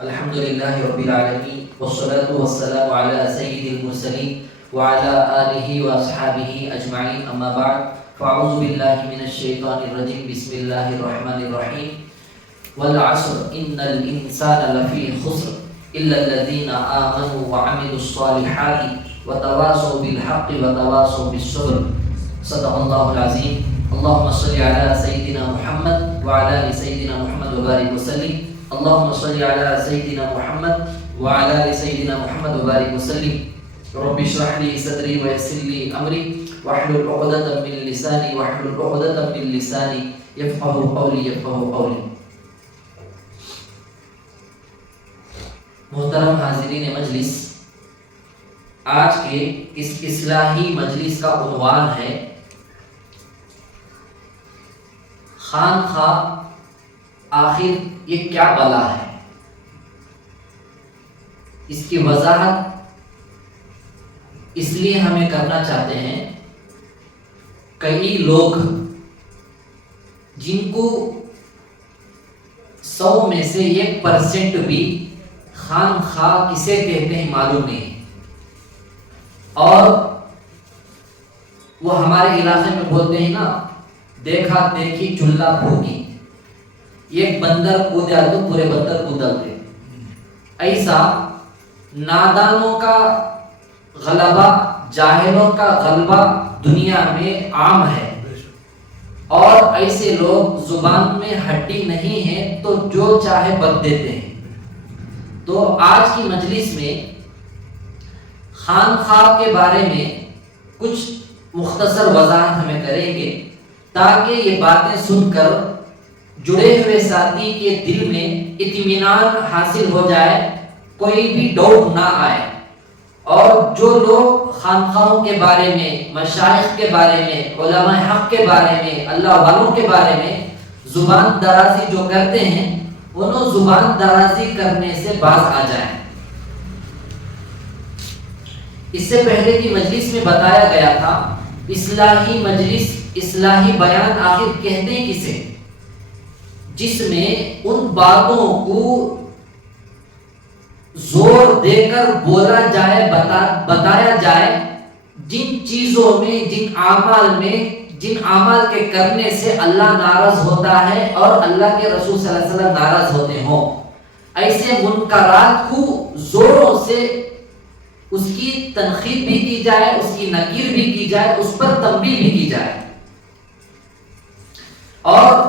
الحمد لله رب العالمين والصلاة والسلام على سيد المرسلين وعلى آله وأصحابه أجمعين أما بعد فأعوذ بالله من الشيطان الرجيم بسم الله الرحمن الرحيم والعصر إن الإنسان لفي خسر إلا الذين آمنوا وعملوا الصالحات وتواصوا بالحق وتواصوا بالصبر صدق الله العظيم اللهم صل على سيدنا محمد وعلى آل سيدنا محمد وبارك وسلم اللهم صل على سيدنا محمد وعلى آل سيدنا محمد وبارك وسلم رب اشرح لي صدري ويسر لي امري واحلل عقدة من لساني يفقهوا قولي محترم حاضرین مجلس، آج کے اس اصلاحی مجلس کا عنوان ہے خانخواہ آخر یہ کیا بلا ہے۔ اس کی وضاحت اس لیے ہمیں کرنا چاہتے ہیں، کئی لوگ جن کو 100 میں سے 1% بھی خانخواہ کسے کہتے ہیں معلوم نہیں، اور وہ ہمارے علاقے میں بولتے ہیں نا، دیکھا دیکھی چولہا پھونکی، ایک بندر کودیا تو پورے بندر کودتے، ایسا نادانوں کا غلبہ، جاہلوں کا غلبہ دنیا میں عام ہے، اور ایسے لوگ زبان میں ہڈی نہیں ہے تو جو چاہے بک دیتے ہیں۔ تو آج کی مجلس میں خانخواہ کے بارے میں کچھ مختصر وضاحت ہمیں کریں گے، تاکہ یہ باتیں سن کر جڑے ہوئے ساتھی کے دل میں اطمینان حاصل ہو جائے، کوئی بھی ڈاؤٹ نہ آئے، اور جو لوگ خانخواہوں کے بارے میں، مشائخ کے بارے میں، علماء حق کے بارے میں، اللہ والوں کے بارے میں زبان درازی جو کرتے ہیں، انہوں زبان درازی کرنے سے باز آ جائیں۔ اس سے پہلے کی مجلس میں بتایا گیا تھا اصلاحی مجلس، اصلاحی بیان آخر کہتے ہیں کسے، جس میں ان باتوں کو زور دے کر بولا جائے، بتایا جائے، جن چیزوں میں، جن اعمال کے کرنے سے اللہ ناراض ہوتا ہے اور اللہ کے رسول صلی اللہ علیہ وسلم ناراض ہوتے ہوں، ایسے منکرات کو زوروں سے اس کی تنقید بھی کی جائے، اس کی نکیر بھی کی جائے، اس پر تنبیہ بھی کی جائے، اور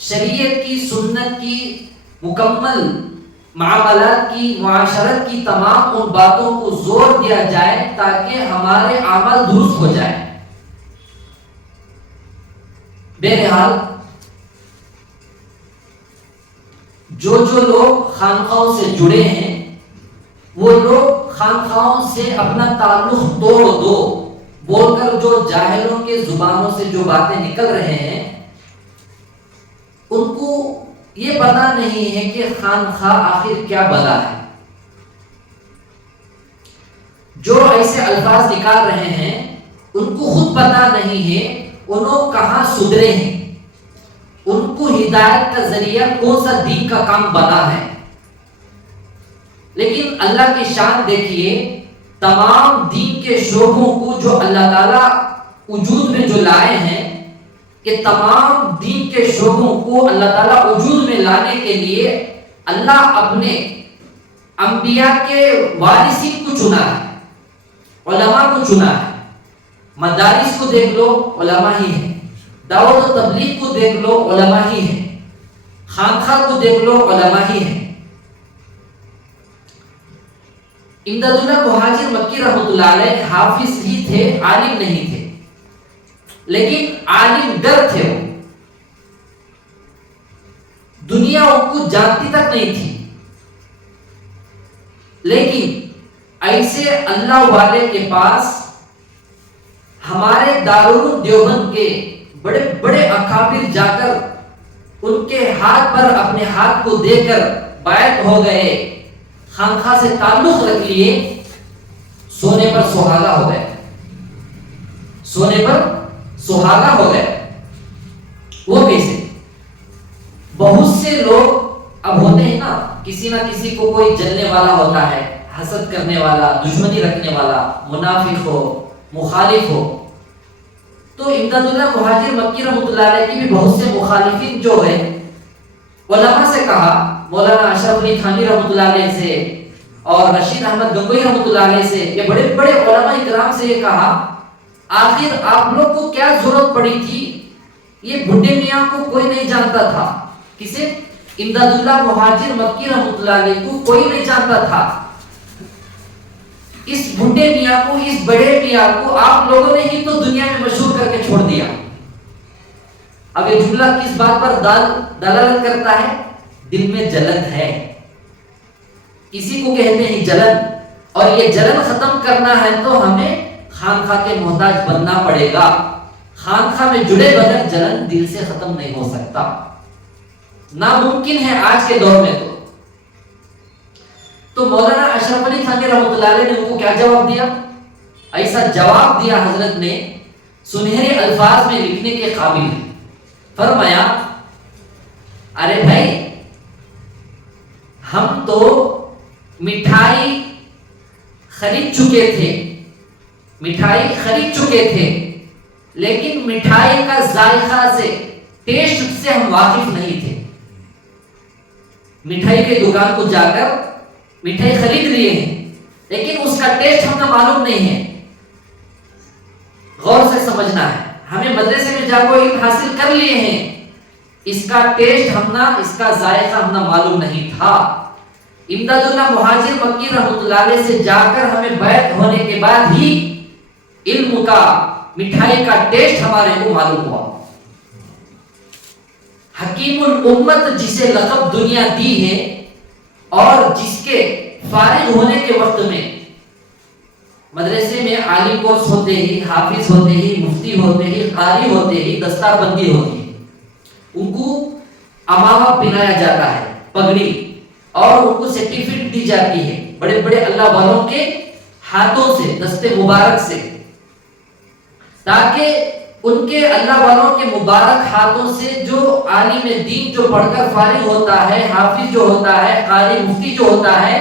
شریعت کی، سنت کی مکمل معاملات کی، معاشرت کی تمام ان باتوں کو زور دیا جائے تاکہ ہمارے عمل درست ہو جائے۔ بہرحال جو لوگ خانخواہوں سے جڑے ہیں، وہ لوگ خانخواہوں سے اپنا تعلق توڑ دو بول کر جو جاہلوں کے زبانوں سے جو باتیں نکل رہے ہیں، ان کو یہ پتا نہیں ہے کہ خانخواہ آخر کیا بلا ہے۔ جو ایسے الفاظ نکال رہے ہیں، ان کو خود پتا نہیں ہے انہوں کہاں سدھرے ہیں، ان کو ہدایت کا ذریعہ کون سا دین کا کام بنا ہے۔ لیکن اللہ کی شان دیکھیے، تمام دین کے شعبوں کو جو اللہ تعالیٰ وجود میں جو لائے ہیں، کہ تمام دین کے شعبوں کو اللہ تعالیٰ وجود میں لانے کے لیے اللہ اپنے انبیاء کے وارثین کو چنا ہے، علماء کو چنا ہے۔ مدارس کو دیکھ لو، علماء ہی ہیں، دعوت و تبلیغ کو دیکھ لو، علماء ہی ہیں، خانخواہ کو دیکھ لو، علماء ہی ہیں۔ امداد اللہ مہاجر مکی رحمۃ اللہ علیہ حافظ ہی تھے، عالم نہیں تھے، لیکن عالم ڈر تھے، وہ دنیا ان کو جانتی تک نہیں تھی، لیکن ایسے اللہ والے کے پاس ہمارے دارالعلوم دیوبند کے بڑے بڑے اکابر جا کر ان کے ہاتھ پر اپنے ہاتھ کو دے کر بیعت ہو گئے، خانخواہ سے تعلق رکھ لیے، سونے پر سہاگا ہو گئے، سونے پر سہاگا ہو گئے۔ وہ کیسے؟ بہت سے لوگ اب ہوتے ہیں نا کہ کسی نہ کسی کو کوئی جلنے والا ہوتا ہے، حسد کرنے والا، دشمنی رکھنے والا، منافق ہو، مخالف ہو. تو امداد اللہ مہاجر مکی رحمۃ اللہ علیہ کی بھی بہت سے مخالفین جو ہے علماء سے کہا، مولانا اشرف علی تھانوی رحمۃ اللہ علیہ سے اور رشید احمد گنگوئی رحمۃ اللہ علیہ سے، یہ بڑے بڑے علماء اکرام سے یہ کہا، آخر آپ لوگ کو کیا ضرورت پڑی تھی؟ یہ بڈھے میاں کو کوئی نہیں جانتا تھا. کسے؟ امداد اللہ مہاجر مکی رحمۃ اللہ علیہ کو کوئی نہیں جانتا تھا. اس بڈھے میاں کو، اس بڑے میاں کو آپ لوگوں نے ہی تو دنیا میں مشہور کر کے چھوڑ دیا. اب یہ جملہ کس بات پر دلالت کرتا ہے؟ دل میں جلن ہے، اسی کو کہتے ہیں جلن. اور یہ جلن ختم کرنا ہے تو ہمیں خانقاہ کے محتاج بننا پڑے گا. خانقاہ میں جڑے بغیر جلن دل سے ختم نہیں ہو سکتا، ناممکن ہے آج کے دور میں. تو مولانا اشرف علی تھانوی رحمۃ اللہ علیہ نے ان کو کیا جواب دیا؟ ایسا جواب دیا حضرت نے سنہرے الفاظ میں لکھنے کے قابل. فرمایا، ارے بھائی، ہم تو مٹھائی خرید چکے تھے لیکن مٹھائی کا ذائقہ سے، ٹیسٹ سے ہم واقف نہیں تھے. مٹھائی کے دکان کو جا کر مٹھائی خرید لیے ہیں لیکن اس کا ٹیسٹ ہمیں معلوم نہیں ہے. غور سے سمجھنا ہے. ہمیں مدرسے میں جا کر علم حاصل کر لیے ہیں، اس کا ٹیسٹ اس کا ذائقہ ہمیں معلوم نہیں تھا. امداد اللہ مہاجر مکی رحمۃ اللہ علیہ سے جا کر ہمیں بیعت ہونے کے بعد ہی علم کا، مٹھائی کا ٹیسٹ ہمارے کو معلوم ہوا. حکیم الامت جسے لقب دنیا دی ہے اور جس کے فارغ ہونے کے وقت میں مدرسے میں عالم کورس ہوتے ہی، حافظ ہوتے ہی، مفتی ہوتے ہی، قاری ہوتے ہی، دستار بندی ہوتی ہے، ان کو امامہ پہنایا جاتا ہے، پگڑی، اور ان کو سرٹیفکیٹ دی جاتی ہے بڑے بڑے اللہ والوں کے ہاتھوں سے، دستے مبارک سے، تاکہ ان کے اللہ والوں کے مبارک ہاتھوں سے جو عالم دین جو پڑھ کر فارغ ہوتا ہے، حافظ جو ہوتا ہے، قاری مفتی جو ہوتا ہے،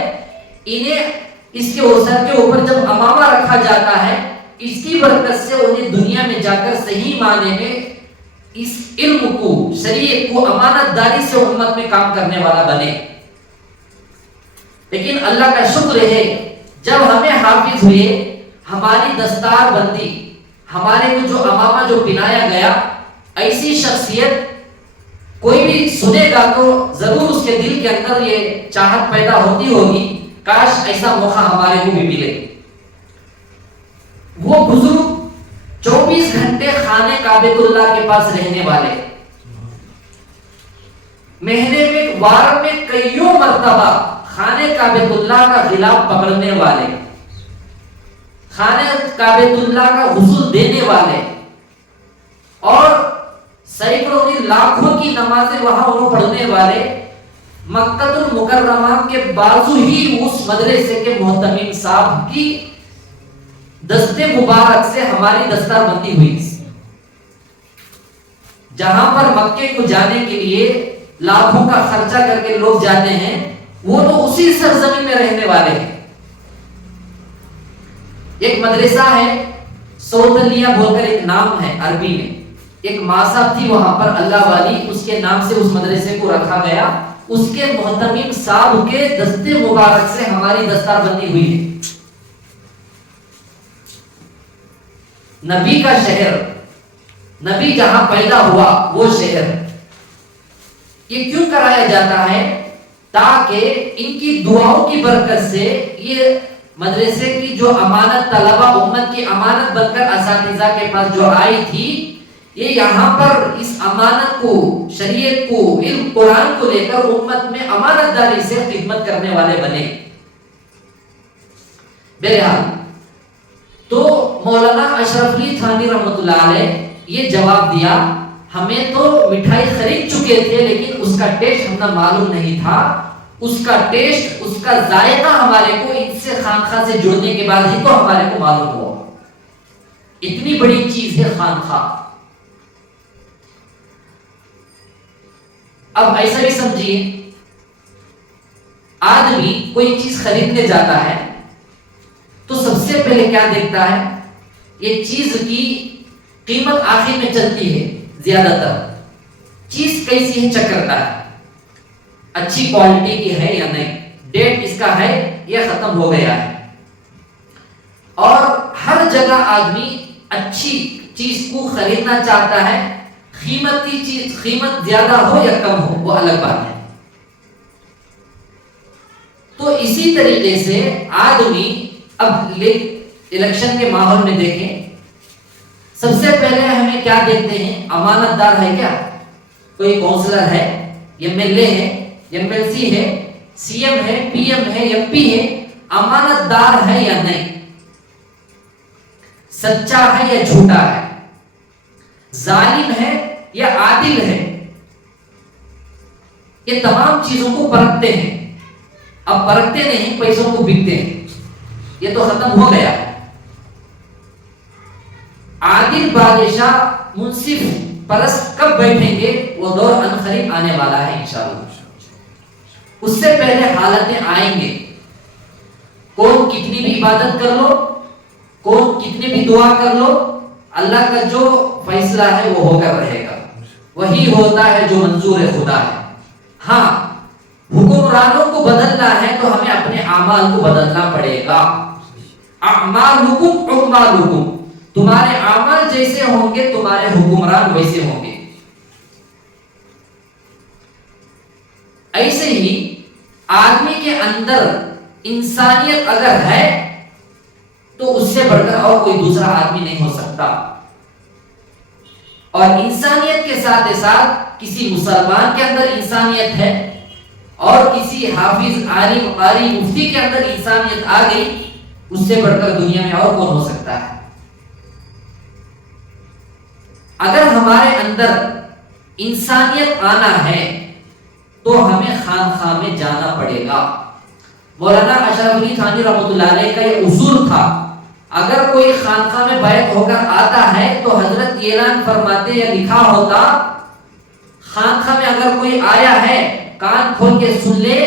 انہیں اس کے سر کے اوپر جب امامہ رکھا جاتا ہے، اس کی برکت سے انہیں دنیا میں جا کر صحیح معنی میں اس علم کو، شریعت کو امانت داری سے امت میں کام کرنے والا بنے. لیکن اللہ کا شکر ہے، جب ہمیں حافظ ہوئے، ہماری دستار بندی، ہمارے کو جو امامہ جو پہنایا گیا، ایسی شخصیت کوئی بھی سنے گا تو ضرور اس کے دل کے اندر یہ چاہت پیدا ہوتی ہوگی، کاش ایسا موقع ہمارے کو بھی ملے. وہ بزرگ 24 گھنٹے خانے کعبۃ اللہ کے پاس رہنے والے، مہینے میں، وار میں کئیوں مرتبہ خانے کعبۃ اللہ کا غلاف پکڑنے والے، خانے کعبۃ اللہ کا غسل دینے والے، اور سینکڑوں کی، لاکھوں کی نمازیں وہاں پڑھنے والے، مکہ المکرمہ کے بازو ہی اس مدرسے کے محتمم صاحب کی دستے مبارک سے ہماری دستار بندی ہوئی. جہاں پر مکے کو جانے کے لیے لاکھوں کا خرچہ کر کے لوگ جاتے ہیں، وہ تو اسی سرزمین میں رہنے والے ہیں. ایک مدرسہ ہے سعودلیہ بول کر ایک نام ہے عربی میں، ایک ماں صاحب تھی وہاں پر اللہ والی، اس کے نام سے اس مدرسے کو رکھا گیا. اس کے محتمم صاحب کے دستے مبارک سے ہماری دستار بندی ہوئی ہے. نبی کا شہر، نبی جہاں پیدا ہوا وہ شہر، یہ کیوں کرایا جاتا ہے؟ تاکہ ان کی دعاؤں کی برکت سے یہ مدرسے کی جو امانت طلبہ امت کی امانت بن کر اساتذہ کے پاس جو آئی تھی، یہ یہاں پر اس امانت کو، شریعت کو، علم قرآن کو لے کر امت میں امانت داری سے خدمت کرنے والے بنے. بہرحال تو مولانا اشرف علی تھانوی رحمۃ اللہ علیہ یہ جواب دیا، ہمیں تو مٹھائی خرید چکے تھے لیکن اس کا ٹیسٹ ہمیں معلوم نہیں تھا. اس کا ٹیسٹ، اس کا ذائقہ ہمارے کو ان سے خانقاہ سے جڑنے کے بعد ہی تو ہمارے کو معلوم ہوا. اتنی بڑی چیز ہے خانقاہ. اب ایسا بھی سمجھیے، آدمی کوئی چیز خریدنے جاتا ہے تو سب سے پہلے کیا دیکھتا ہے؟ یہ چیز کی قیمت آخر میں چلتی ہے، زیادہ تر چیز کیسی ہے چیک کرتا ہے، اچھی کوالٹی کی ہے یا نہیں، ڈیٹ اس کا ہے یا ختم ہو گیا ہے۔ اور ہر جگہ آدمی اچھی چیز کو خریدنا چاہتا ہے، قیمتی چیز قیمت زیادہ ہو یا کم ہو وہ الگ بات ہے۔ تو اسی طریقے سے آدمی اب الیکشن کے ماحول میں دیکھیں، سب سے پہلے ہمیں کیا دیکھتے ہیں؟ امانت دار ہے کیا؟ کوئی کونسلر ہے، ایم ایل اے ہے، ایم ایل سی ہے، سی ایم ہے، پی ایم ہے، ایم پی ہے، امانت دار ہے یا نہیں، سچا ہے یا جھوٹا ہے، ظالم ہے یا عادل ہے، یہ تمام چیزوں کو پرکھتے ہیں۔ اب پرکھتے نہیں، پیسوں کو بکتے ہیں، یہ تو ختم ہو گیا۔ عادل بادشاہ منصف پرست کب بیٹھیں گے؟ وہ دور عنقریب آنے والا ہے انشاءاللہ۔ اس سے پہلے حالتیں آئیں گے، کون کتنی بھی عبادت کر لو، کون کتنی بھی دعا کر لو، اللہ کا جو فیصلہ ہے وہ ہو کر رہے گا، وہی ہوتا ہے جو منظور خدا ہے۔ ہاں، حکمرانوں کو بدلنا ہے تو ہمیں اپنے اعمال کو بدلنا پڑے گا۔ اعمالکم اعمالکم، تمہارے اعمال جیسے ہوں گے تمہارے حکمران ویسے ہوں گے۔ ایسے ہی آدمی کے اندر انسانیت اگر ہے تو اس سے بڑھ کر اور کوئی دوسرا آدمی نہیں ہو سکتا۔ اور انسانیت کے ساتھ ساتھ کسی مسلمان کے اندر انسانیت ہے اور کسی حافظ، عالم، قاری، مفتی کے اندر انسانیت آ گئی، اس سے بڑھ کر دنیا میں اور کون ہو سکتا ہے؟ اگر ہمارے اندر انسانیت آنا ہے تو ہمیں خانقاہ میں جانا پڑے گا۔ مولانا اشرف علی تھانوی رحمۃ اللہ علیہ کا یہ اصول تھا، اگر کوئی خانقاہ میں بیعت ہو کر آتا ہے تو حضرت اعلان فرماتے یا لکھا ہوتا، خانقاہ میں اگر کوئی آیا ہے کان کھول کے سن لے،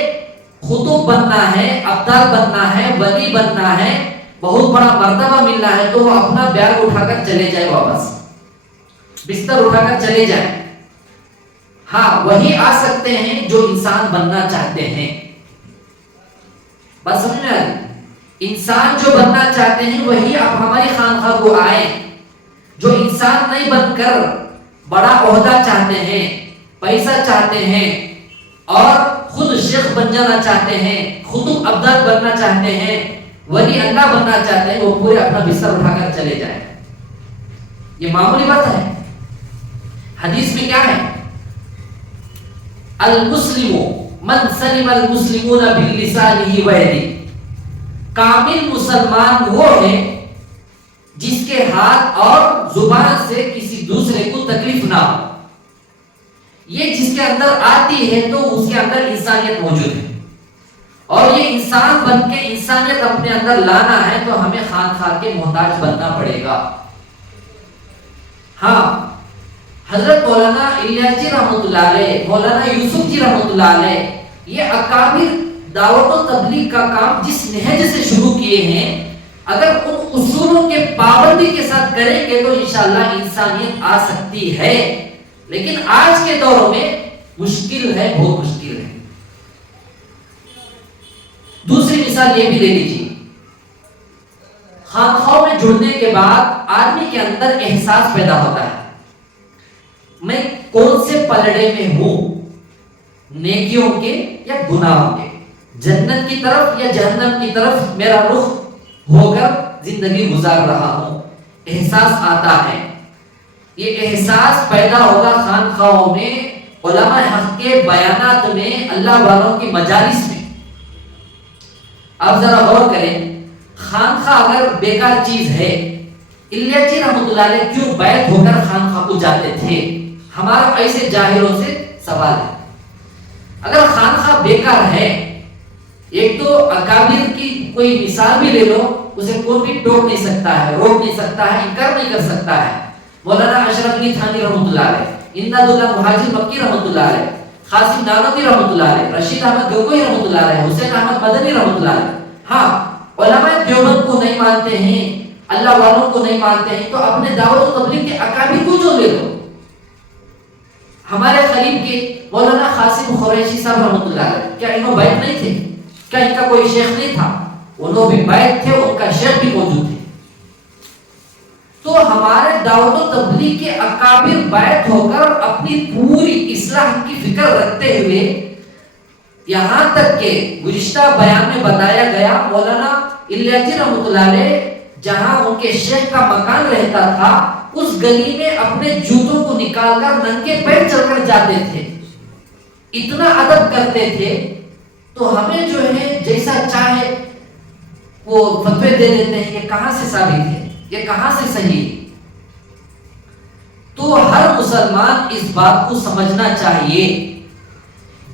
خطوب بننا ہے، ابدال بننا ہے، ولی بننا ہے، بہت بڑا مرتبہ ملنا ہے تو وہ اپنا بیگ اٹھا کر چلے جائے، واپس بستر اٹھا کر چلے جائیں۔ ہاں، وہی آ سکتے ہیں جو انسان بننا چاہتے ہیں۔ بس سمجھ میں آ گئی؟ انسان جو بننا چاہتے ہیں وہی اب ہماری خانقاہ کو آئے۔ جو انسان نہیں بن کر بڑا عہدہ چاہتے ہیں، پیسہ چاہتے ہیں اور خود شیخ بن جانا چاہتے ہیں، خود ابدال بننا چاہتے ہیں، ولی اللہ بننا چاہتے ہیں، وہ پورے اپنا بستر اٹھا کر چلے جائیں۔ یہ معمولی بات ہے؟ حدیث میں کیا ہے؟ المسلم من سلم المسلمون بلسانه ویدہ، کامل مسلمان وہ ہے جس کے ہاتھ اور زبان سے کسی دوسرے کو تکلیف نہ ہو۔ یہ جس کے اندر آتی ہے تو اس کے اندر انسانیت موجود ہے، اور یہ انسان بن کے انسانیت اپنے اندر لانا ہے تو ہمیں خانقاہ کے محتاج بننا پڑے گا۔ ہاں، حضرت مولانا الیاس جی رحمۃ اللہ علیہ، مولانا یوسف جی رحمۃ اللہ علیہ، یہ اکابر دعوت و تبلیغ کا کام جس نہج سے شروع کیے ہیں، اگر ان اصولوں کے پابندی کے ساتھ کریں گے تو انشاءاللہ انسانیت آ سکتی ہے۔ لیکن آج کے دور میں مشکل ہے، بہت مشکل ہے۔ دوسری مثال یہ بھی لے لیجیے، خانقاہوں میں جڑنے کے بعد آدمی کے اندر احساس پیدا ہوتا ہے، میں کون سے پلڑے میں ہوں، نیکیوں کے یا گناہوں کے، جنت کی طرف یا جہنم کی طرف میرا رخ ہو کر زندگی گزار رہا ہوں۔ احساس آتا ہے، یہ احساس پیدا ہوگا خانقاہوں میں، علماء حق کے بیانات میں، اللہ والوں کی مجالس میں۔ اب ذرا غور کریں، خانقاہ اگر بیکار چیز ہے، الیاس جی رحمۃ اللہ علیہ کیوں بیعت ہو کر خانقاہ کو جاتے تھے؟ ہمارا ایسے جاہلوں سے سوال ہے۔ اگر خانقاہ بیکار ہے، ایک تو اکابر کی کوئی مثال بھی لے لو، اسے کوئی بھی ٹوک نہیں سکتا ہے، روک نہیں سکتا ہے، انکار نہیں کر سکتا ہے۔ مولانا اشرف علی تھانوی رحمۃ اللہ علیہ، امداد اللہ مہاجر مکی رحمۃ اللہ علیہ، قاسم نانوتوی رحمۃ اللہ علیہ، رشید احمد گنگوئی رحمۃ اللہ علیہ، حسین احمد مدنی رحمۃ اللہ علیہ، ہاں علماء دیوبند کو نہیں مانتے ہیں، اللہ والوں کو نہیں مانتے ہیں، تو اپنے دعوت و تبلیغ کے اکابر کو جو لے لو. ہمارے قریب کے مولانا قاسم قریشی صاحب رحمۃ اللہ علیہ، کیا انہوں بیت نہیں تھے؟ کیا ان کا کوئی شیخ نہیں تھا؟ انہوں بھی بیت تھے، ان کا شیخ بھی موجود تھے. تو ہمارے دعوت و تبلیغ کے اکابر بیت ہو کر اپنی پوری اصلاح کی فکر رکھتے ہوئے، یہاں تک کہ گزشتہ بیان میں بتایا گیا مولانا الیاسی رحمۃ اللہ علیہ جہاں ان کے شیخ کا مکان رہتا تھا، اس گلی میں اپنے جوتوں کو نکال کر ننگے پیر چل کر جاتے تھے، اتنا ادب کرتے تھے. تو ہمیں جو ہے جیسا چاہے وہ فتوے دے دیتے ہیں، یہ کہاں سے ثابت ہے، یہ کہاں سے صحیح ہے؟ تو ہر مسلمان اس بات کو سمجھنا چاہیے،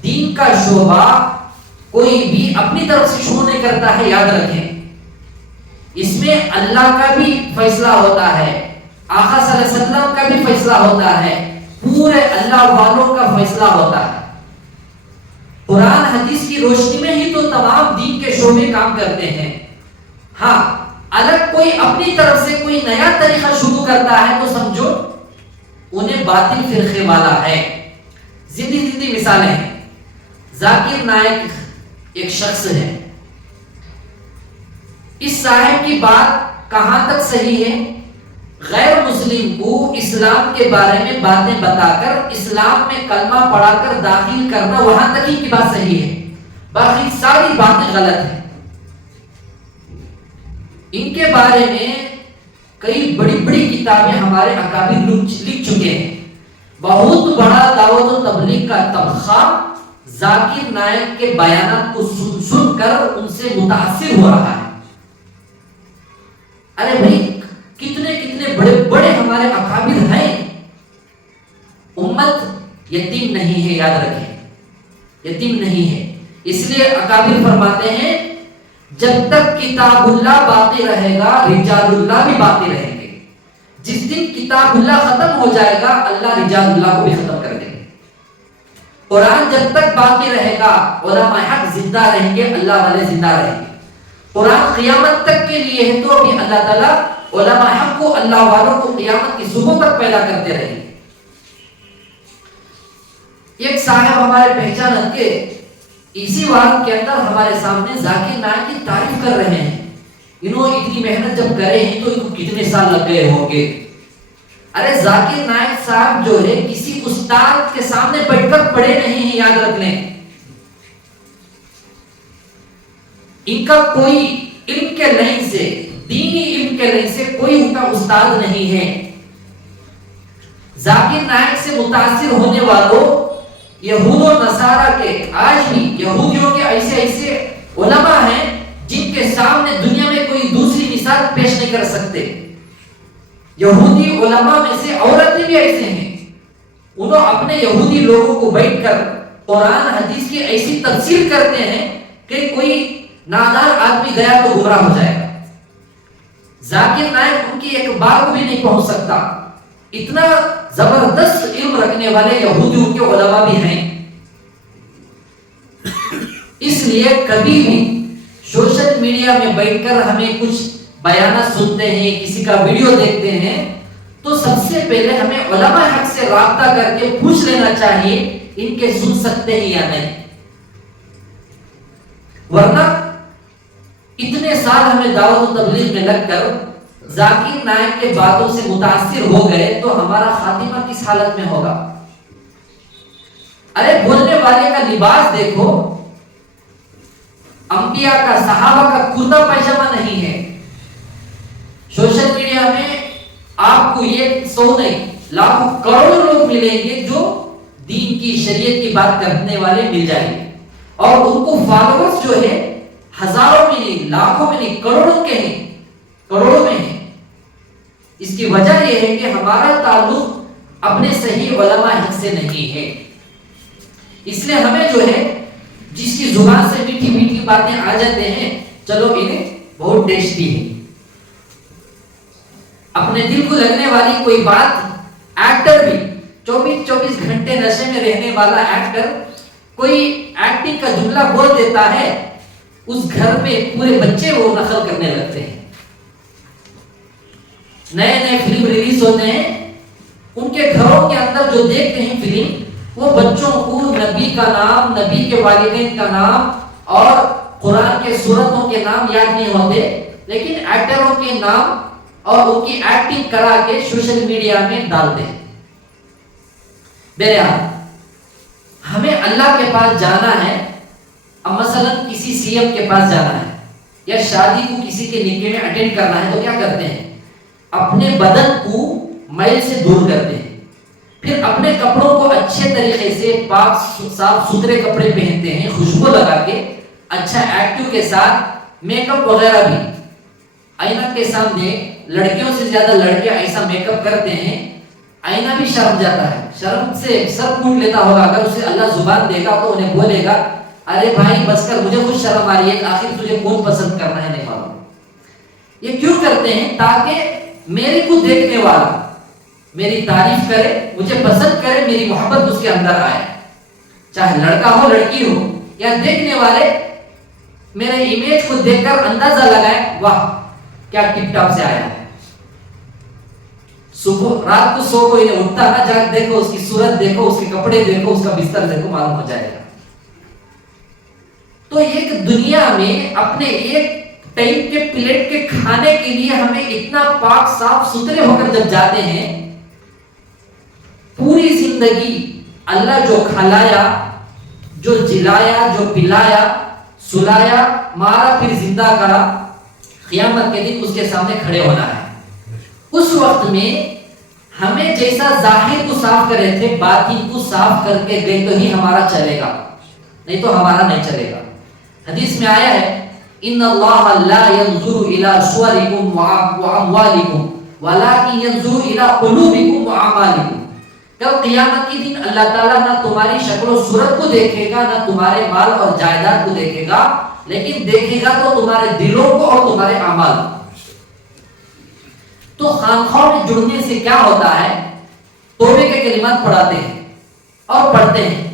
دین کا شعبہ کوئی بھی اپنی طرف سے شروع نہیں کرتا ہے. یاد رکھیں اس میں اللہ کا بھی فیصلہ ہوتا ہے، آقا صلی اللہ علیہ وسلم کا بھی فیصلہ ہوتا ہے، پورے اللہ والوں کا فیصلہ ہوتا ہے. قرآن حدیث کی روشنی میں ہی تو تمام دین کے شعبے کام کرتے ہیں. ہاں الگ کوئی اپنی طرف سے کوئی نیا طریقہ شروع کرتا ہے تو سمجھو انہیں باطل فرقے والا ہے. زندی مثالیں ہیں. ذاکر نائک ایک شخص ہے، اس صاحب کی بات کہاں تک صحیح ہے؟ غیر مسلم کو اسلام کے بارے میں باتیں بتا کر اسلام میں کلمہ پڑھا کر داخل کرنا، وہاں تک ہی کی بات صحیح ہے، باقی ساری باتیں غلط ہیں. ان کے بارے میں کئی بڑی بڑی کتابیں ہمارے اکابر لکھ چکے ہیں. بہت بڑا دعوت و تبلیغ کا طبقہ ذاکر نائک کے بیانات کو سن کر ان سے متاثر ہو رہا ہے. ارے بھائی کتنے بڑے بڑے ہمارے اکابر ہیں. امت یتیم نہیں ہے، یاد رکھیں یتیم نہیں ہے. اس لیے اکابر فرماتے ہیں جب تک کتاب اللہ باقی رہے گا رجال اللہ بھی باقی رہیں گے. جس دن کتاب اللہ ختم ہو جائے گا اللہ رجال اللہ کو بھی ختم کر دیں گے. قرآن جب تک باقی رہے گا علماء حق زندہ رہیں گے، اللہ والے زندہ رہیں گے. قرآن قیامت تک کے لیے ہے تو ابھی اللہ تعالیٰ علماء حق کو، اللہ والوں کو قیامت کی صبح تک پیدا کرتے رہیں گے. ایک صاحب ہمارے پہچان کے اسی وقت کے اندر ہمارے سامنے ذاکر نائک کی تعریف کر رہے ہیں. انہوں اتنی محنت جب کرے ہیں تو ان کو کتنے سال لگ گئے ہوں گے. ارے ذاکر نائک صاحب جو ہے کسی استاد کے سامنے بیٹھ کر پڑھے نہیں ہیں، یاد رکھ لیں. ان کا کوئی علم کے لائن سے، دینی علم کے لائن سے کوئی ان کا استاد نہیں ہے. ذاکر نائک سے متاثر ہونے والوں یہود و نصارہ کے، آج بھی یہودیوں کے ایسے علماء ہیں جن کے سامنے دنیا میں کوئی دوسری مثال پیش نہیں کر سکتے. یہودی علماء میں سے عورتیں بھی ایسے ہیں، انہوں اپنے یہودی لوگوں کو بیٹھ کر قرآن حدیث کی ایسی تفسیر کرتے ہیں کہ کوئی نادار آدمی گیا تو گمراہ ہو جائے گا. ذاکر نائک ان کی ایک بات کو بھی نہیں پہنچ سکتا. اتنا زبردست علم رکھنے والے یہودیوں کے علماء بھی ہیں. اس لیے کبھی بھی سوشل میڈیا میں بیٹھ کر ہمیں کچھ بیانات سنتے ہیں، کسی کا ویڈیو دیکھتے ہیں تو سب سے پہلے ہمیں علماء حق سے رابطہ کر کے پوچھ لینا چاہیے ان کے سن سکتے ہیں یا نہیں. ورنہ اتنے سال ہمیں دعوت و تبلیغ میں لگ کر ذاکر نائک کے باتوں سے متاثر ہو گئے تو ہمارا خاتمہ کس حالت میں ہوگا؟ ارے بولنے والے کا لباس دیکھو، انبیاء کا، صحابہ کا کرتا پیجامہ نہیں ہے. سوشل میڈیا میں آپ کو یہ 100 نہیں لاکھوں کروڑوں لوگ ملیں گے جو دین کی، شریعت کی بات کرنے والے مل جائیں گے، اور ان کو فالوورز جو ہے ہزاروں میں نہیں، لاکھوں میں نہیں، کروڑوں کے ہیں، کروڑوں میں ہیں. اس کی وجہ یہ ہے کہ ہمارا تعلق اپنے صحیح علماء حق سے نہیں ہے. اس لیے ہمیں جو ہے جس کی زبان سے میٹھی میٹھی باتیں آ جاتے ہیں، چلو انہیں بہت ٹیسٹی ہے، اپنے دل کو لگنے والی کوئی بات. ایکٹر بھی 24 گھنٹے نشے میں رہنے والا ایکٹر کوئی ایکٹنگ کا جملہ بول دیتا ہے، اس گھر میں پورے بچے وہ نقل کرنے لگتے ہیں. نئے نئے فلم ریلیز ہوتے ہیں، ان کے گھروں کے اندر جو دیکھتے ہیں فلم، وہ بچوں کو نبی کا نام، نبی کے والدین کا نام اور قرآن کے سورتوں کے نام یاد نہیں ہوتے، لیکن ایکٹروں کے نام اور ان کی ایکٹنگ کرا کے سوشل میڈیا میں ڈالتے ہیں. بہرحال ہمیں اللہ کے پاس جانا ہے. اب مثلا کسی سی ایم کے پاس جانا ہے یا شادی کو کسی کے نکاح میں اٹینڈ کرنا ہے، تو کیا کرتے ہیں؟ اپنے بدن کو میل سے دور کرتے ہیں، پھر اپنے کپڑوں کو اچھے طریقے سے پاک صاف ستھرے کپڑے پہنتے ہیں، خوشبو لگا کے اچھا ایکٹیو کے ساتھ میک اپ وغیرہ بھی. آئینہ کے سامنے لڑکیوں سے زیادہ لڑکیاں ایسا میک اپ کرتے ہیں، آئینہ بھی شرم جاتا ہے، شرم سے سر پھوٹ لیتا ہوگا. اگر اسے اللہ زبان دے گا تو انہیں بولے گا ارے بھائی بس کر، مجھے خود شرم آ رہی ہے، آخر تجھے کون پسند کرنا ہے نہیں معلوم. یہ کیوں کرتے ہیں؟ تاکہ میرے کو دیکھنے والا میری تعریف کرے، مجھے پسند کرے، میری محبت اس کے اندر آئے. چاہے لڑکا ہو لڑکی ہو، یا دیکھنے والے میرے امیج کو دیکھ کر اندازہ لگائے واہ کیا ٹپ ٹاپ سے آیا ہے. صبح رات کو سو کوئی نہیں اٹھتا نا، جا دیکھو اس کی صورت دیکھو، اس کے کپڑے دیکھو، اس کا بستر دیکھو، معلوم ہو جائے گا. تو ایک دنیا میں اپنے ایک ٹائم کے پلیٹ کے کھانے کے لیے ہمیں اتنا پاک صاف ستھرے ہو کر جب جاتے ہیں، پوری زندگی اللہ جو کھلایا، جو جلایا، جو پلایا، سلایا، مارا پھر زندہ کرا، قیامت کے دن اس کے سامنے کھڑے ہونا ہے. اس وقت میں ہمیں جیسا ظاہر کو صاف کرے تھے، باطن کو صاف کر کے گئے تو ہی ہمارا چلے گا، نہیں تو ہمارا نہیں چلے گا. حدیث میں آیا ہے ان اللہ لا ينظر الى صورکم واموالکم ولکن ينظر الى قلوبکم واعمالکم. کل قیامت کے دن اللہ تعالیٰ نہ تمہاری شکل و صورت کو دیکھے گا، نہ تمہارے مال اور جائیداد کو دیکھے گا، لیکن دیکھے گا تو تمہارے دلوں کو اور تمہارے اعمال. تو خانقاہوں میں جڑنے سے کیا ہوتا ہے؟ توبے کے کلمات پڑھاتے ہیں اور پڑھتے ہیں،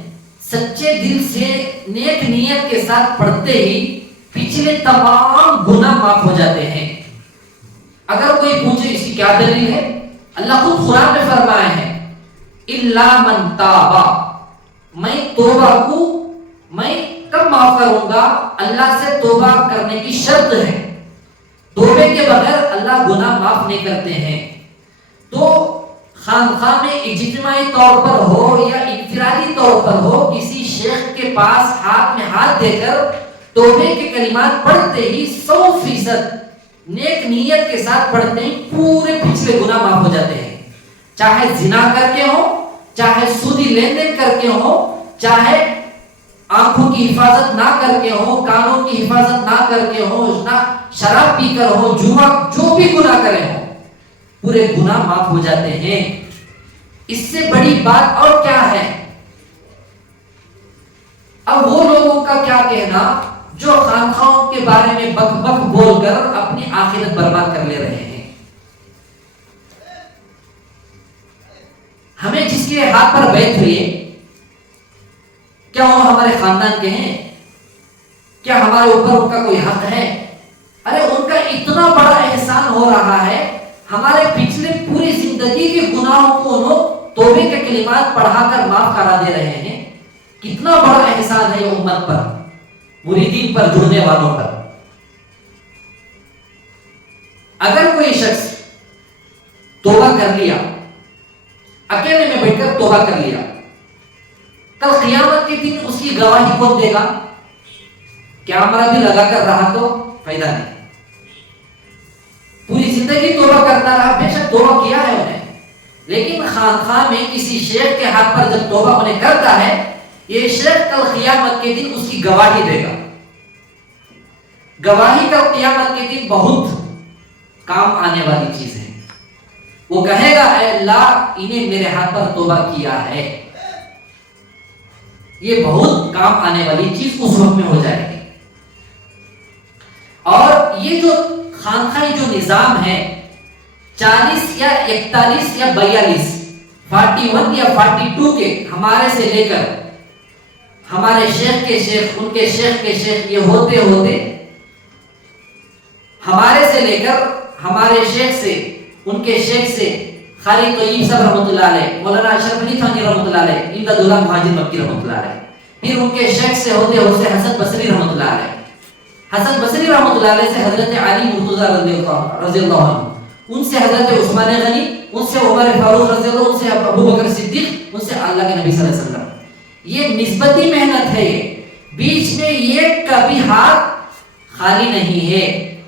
سچے دل سے نیک نیت کے ساتھ پڑھتے ہی پچھلے تمام گناہ معاف ہو جاتے ہیں. اگر کوئی پوچھے اس کی کیا دلیل ہے، اللہ خود قرآن میں فرمائے ہیں الا من تابا، میں توبہ کو میں کب معاف کروں گا؟ اللہ سے توبہ کرنے کی شرط ہے، توبے کے بغیر اللہ گناہ معاف نہیں کرتے ہیں. تو خانقاہ میں اجتماعی طور پر ہو یا انفرادی طور پر ہو، کسی شیخ کے پاس ہاتھ میں ہاتھ دے کر توبے کے کلمات پڑھتے ہی 100% نیک نیت کے ساتھ پڑھتے ہی پورے پچھلے گناہ معاف ہو جاتے ہیں. چاہے زنا کر کے ہو، چاہے سودی لین دین کر کے ہو، چاہے آنکھوں کی حفاظت نہ کر کے ہو، کانوں کی حفاظت نہ کر کے ہو، نہ شراب پی کر ہو، جوا جو بھی گناہ کرے ہو، پورے گناہ معاف ہو جاتے ہیں. اس سے بڑی بات اور کیا ہے؟ اب وہ لوگوں کا کیا کہنا جو خانقاہوں کے بارے میں بک بک بول کر اپنی آخرت برباد کر لے رہے ہیں. ہمیں جس کے ہاتھ پر بیٹھ ہوئی ہے، کیا وہ ہمارے خاندان کے ہیں؟ کیا ہمارے اوپر ان کا کوئی حق ہے؟ ارے ان کا اتنا بڑا احسان ہو رہا ہے، ہمارے پچھلے پوری زندگی کے گناہوں کو انہوں توبے کے کلمات پڑھا کر معاف کرا دے رہے ہیں. کتنا بڑا احسان ہے یہ امت پر، مریدین پر، جڑنے والوں پر. اگر کوئی شخص توبہ کر لیا، اکیلے میں بیٹھ کر توبہ کر لیا، کل قیامت کے دن اس کی گواہی کون دے گا؟ کیمرہ بھی لگا کر رہا تو فائدہ نہیں، پوری زندگی توبہ کرتا رہا، بے شک توبہ کیا ہے انہیں، لیکن خانقاہ میں کسی شیخ کے ہاتھ پر جب توبہ انہیں کرتا ہے، یہ شیخ کل قیامت کے دن اس کی گواہی دے گا. گواہی کل قیامت کے دن بہت کام آنے والی چیز ہے. وہ کہے گا اے اللہ انہیں میرے ہاتھ پر توبہ کیا ہے. یہ بہت کام آنے والی چیز اس وقت میں ہو جائے گی. اور یہ جو خانقاہی جو نظام ہے 40 یا 41 یا 42 41 یا 42 کے ہمارے سے لے کر ہمارے شیخ کے شیخ، ان کے شیخ کے شیخ، یہ ہوتے ہوتے ہمارے سے لے کر ہمارے شیخ سے، ان کے شیخ سے قاری طیب صاحب رحمۃ اللہ علیہ، مولانا اشرف علی تھانوی رحمۃ اللہ علیہ، امداد اللہ مہاجر مکی رحمۃ اللہ علیہ، پھر ان کے شیخ سے ہوتے ہوتے حسن بصری رحمۃ اللہ علیہ، حسن بصری رحمۃ اللہ علیہ سے حضرت علی مرتضی رضی اللہ عنہ، ان سے حضرت عثمان غنی، ان سے عمر فاروق رضی اللہ عنہ، ان سے ابو بکر صدیق، ان سے اللہ کے نبی صلی اللہ علیہ وسلم. یہ نسبتی محنت ہے، بیچ میں یہ کبھی ہاتھ خالی نہیں ہے،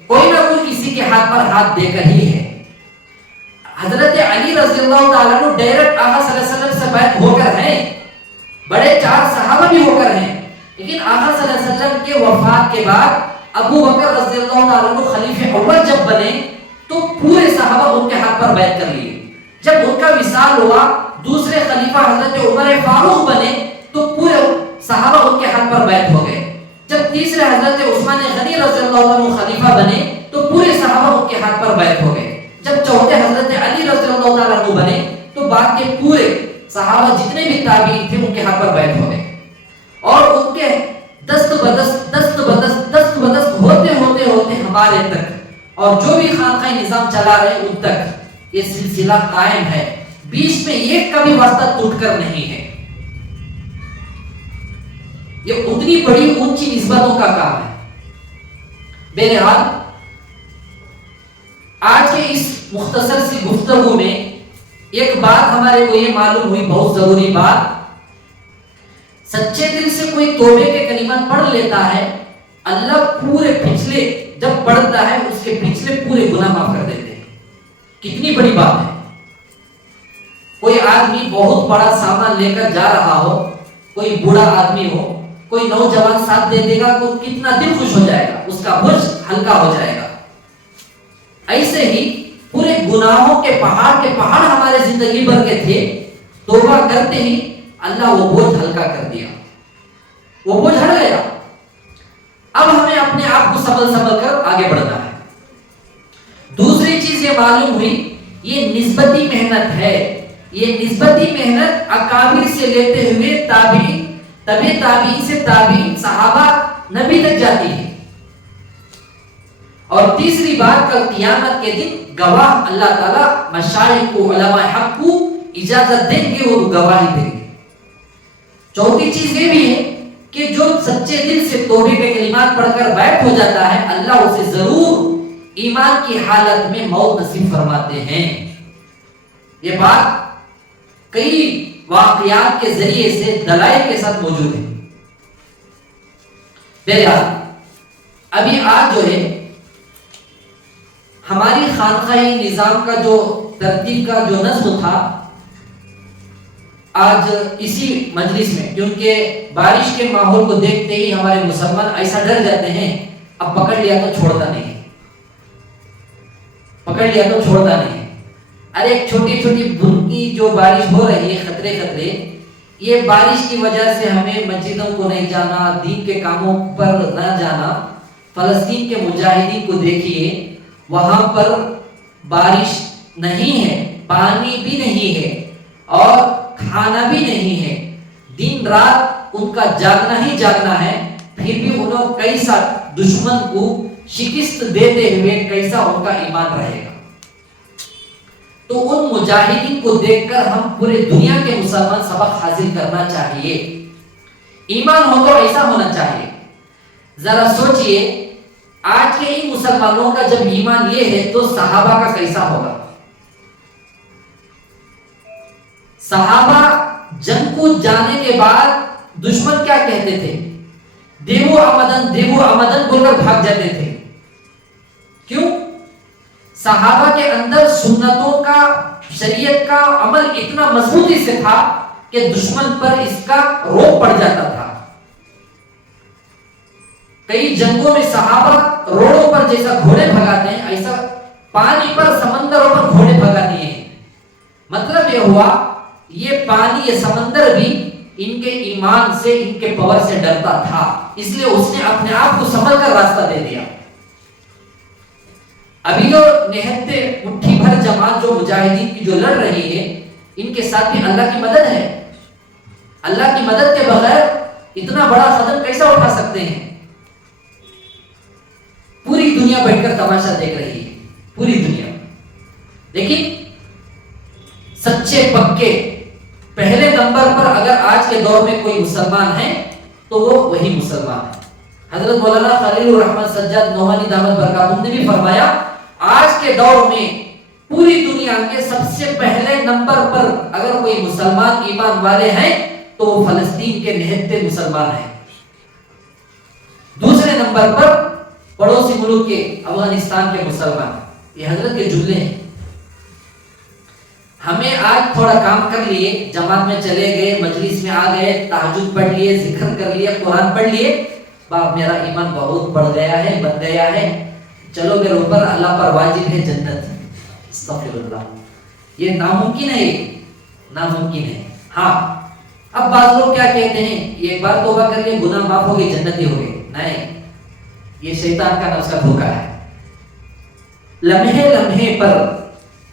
کوئی نہ کوئی کسی کے ہاتھ پر ہاتھ دے کر ہی ہے. حضرت علی رضی اللہ تعالیٰ عنہ ڈائریکٹ آقا صلی اللہ علیہ وسلم سے بیعت ہو کر ہیں، بڑے 4 صحابہ بھی ہو کر ہیں، لیکن آقا صلی اللہ علیہ وسلم کے وفات کے بعد ابو بکر رضی اللہ تعالیٰ عنہ خلیفہ اول جب بنے تو پورے صحابہ ان کے ہاتھ پر بیعت کر لیے. جب ان کا وصال ہوا، دوسرے خلیفہ حضرت عمر فاروق بنے تو پورے صحابہ ان کے ہاتھ پر بیعت ہو گئے. جب تیسرے حضرت عثمان غنی رضی اللہ عنہ خلیفہ بنے تو پورے صحابہ ان کے ہاتھ پر بیعت ہو گئے. جب چوتھے حضرت علی رضی اللہ تعالیٰ عنہ بنے تو بعد کے پورے صحابہ جتنے بھی تابعین تھے ان کے ہاتھ پر بیعت ہو گئے، اور ان کے دست بدست ہوتے ہمارے تک، اور جو بھی خانقاہ نظام چلا رہے ان تک یہ سلسلہ قائم ہے، بیچ میں یہ کبھی واسطہ ٹوٹ کر نہیں ہے. یہ اتنی بڑی اونچی نسبتوں کا کام ہے. بہرحال آج کے اس مختصر سی گفتگو میں ایک بات ہمارے کو یہ معلوم ہوئی، بہت ضروری بات، سچے دل سے کوئی توبے کے کلمات پڑھ لیتا ہے، اللہ پورے پچھلے جب پڑھتا ہے اس کے پچھلے پورے گناہ معاف کر دیتے ہیں. کتنی بڑی بات ہے. کوئی آدمی بہت بڑا سامان لے کر جا رہا ہو، کوئی بوڑھا آدمی ہو، کوئی نوجوان ساتھ دے دے گا تو کتنا دل خوش ہو جائے گا، اس کا بوجھ ہلکا ہو جائے گا. ایسے ہی پورے گناہوں کے پہاڑ ہمارے زندگی بھر کے تھے، توبہ کرتے ہی اللہ وہ بوجھ ہلکا کر دیا، وہ بوجھ ہٹ گیا. اب ہمیں اپنے آپ کو سنبھل کر آگے بڑھنا ہے. دوسری چیز یہ معلوم ہوئی، یہ نسبتی محنت ہے. یہ نسبتی محنت اکابر سے لیتے ہوئے تابعین، تابعین سے تابعین، صحابہ، نبی تک جاتی ہے. اور تیسری بات، کل قیامت کے دن گواہ اللہ تعالیٰ مشائخ کو، علماء حق کو اجازت دیں گے، وہ گواہی دیں گے. چوتھی چیز یہ بھی ہے کہ جو سچے دل سے توبے کے کلمات پڑھ کر بیعت ہو جاتا ہے، اللہ اسے ضرور ایمان کی حالت میں موت نصیب فرماتے ہیں. یہ بات کئی واقعات کے ذریعے سے دلائل کے ساتھ موجود ہے. بہرحال ابھی آج جو ہے ہماری خانقاہی نظام کا جو ترتیب کا جو نظم تھا، آج اسی مجلس میں، کیونکہ بارش کے ماحول کو دیکھتے ہی ہمارے مسلمان ایسا ڈر جاتے ہیں، اب پکڑ لیا تو چھوڑتا نہیں، پکڑ لیا تو چھوڑتا نہیں. ارے ایک چھوٹی چھوٹی بھنکی جو بارش ہو رہی ہے، خطرے، یہ بارش کی وجہ سے ہمیں مسجدوں کو نہیں جانا، دین کے کاموں پر نہ جانا. فلسطین کے مجاہدین کو دیکھیے، وہاں پر بارش نہیں ہے، پانی بھی نہیں ہے اور کھانا بھی نہیں ہے، دن رات ان کا جاگنا ہی جاگنا ہے، پھر بھی انہوں کیسا دشمن کو شکست دیتے ہوئے کیسا ان کا ایمان رہے گا. تو ان مجاہدین کو دیکھ کر ہم پورے دنیا کے مسلمان سبق حاصل کرنا چاہیے. ایمان ہو تو ایسا ہونا چاہیے. ذرا سوچئے، آج کے ان مسلمانوں کا جب ایمان یہ ہے تو صحابہ کا کیسا ہوگا. صحابہ جنگ کو جانے کے بعد دشمن کیا کہتے تھے؟ دیو آمدن بول کر بھاگ جاتے تھے. کیوں؟ صحابہ کے اندر سنتوں کا، شریعت کا عمل اتنا مضبوطی سے تھا کہ دشمن پر اس کا روک پڑ جاتا تھا. کئی جنگوں میں صحابہ روڑوں پر جیسا گھوڑے بھگاتے ہیں، ایسا پانی پر، سمندروں پر گھوڑے بھگا دیے ہیں. مطلب یہ ہوا، یہ پانی، یہ سمندر بھی ان کے ایمان سے، ان کے پاور سے ڈرتا تھا، اس لیے اس نے اپنے آپ کو سنبھل کر راستہ دے دیا. ابھی جو نہتے مٹھی بھر جماعت جو مجاہدین کی جو لڑ رہی ہے، ان کے ساتھ بھی اللہ کی مدد ہے. اللہ کی مدد کے بغیر اتنا بڑا قدم کیسا اٹھا سکتے ہیں؟ پوری دنیا بیٹھ کر تماشا دیکھ رہی ہے، پوری دنیا. لیکن سچے پکے پہلے نمبر پر اگر آج کے دور میں کوئی مسلمان ہے تو وہ وہی مسلمان ہے. حضرت مولانا خلیل الرحمن سجاد نعمانی دامت برکاتہم نے بھی فرمایا آج کے دور میں پوری دنیا کے سب سے پہلے نمبر پر اگر کوئی مسلمان ایمان والے ہیں تو وہ فلسطین کے نہتے مسلمان ہیں. دوسرے نمبر پر پڑوسی ملک کے افغانستان کے مسلمان. یہ حضرت کے جملے ہیں. ہمیں آج تھوڑا کام کر لیے، جماعت میں چلے گئے، مجلس میں آ گئے، تہجد پڑھ لیے، ذکر کر لیے، قرآن پڑھ لیے، باپ میرا ایمان بہت بڑھ گیا ہے، بن گیا ہے، چلو میرے اوپر اللہ پر واجب ہے جنت. استغفر اللہ. یہ ناممکن ہے، ناممکن ہے. ہاں اب بعض لوگ کیا کہتے ہیں، یہ ایک بار توبہ کر لیے گناہ معاف ہو گئے جنتی ہو گئے. نہیں، یہ شیطان کا نفس کا دھوکہ ہے. لمحے لمحے پر،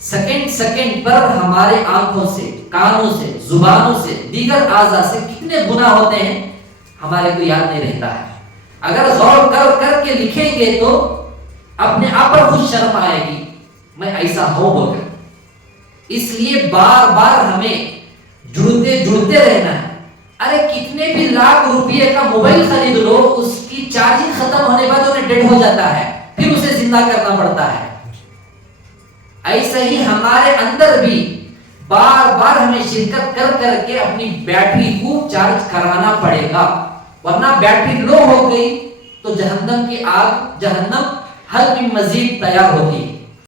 سیکنڈ سیکنڈ پر ہمارے آنکھوں سے، کانوں سے، زبانوں سے، دیگر اعضاء سے کتنے گناہ ہوتے ہیں ہمارے کو یاد نہیں رہتا ہے. اگر غور کر کے لکھیں گے تو اپنے آپ پر خود شرم آئے گی میں ایسا ہوں بول کر. اس لیے بار بار ہمیں جڑتے رہنا ہے. ارے کتنے بھی لاکھ روپے کا موبائل خرید لو، اس کی چارجنگ ختم ہونے بعد انہیں ڈیڈ ہو جاتا ہے، پھر اسے زندہ کرنا پڑتا ہے. ایسے ہی ہمارے اندر بھی بار بار ہمیں شرکت کر کے اپنی بیٹری کو چارج کرانا پڑے گا، ورنہ بیٹری لو ہو گئی تو جہنم کی آگ، جہنم حل میں مزید تیار ہوتی.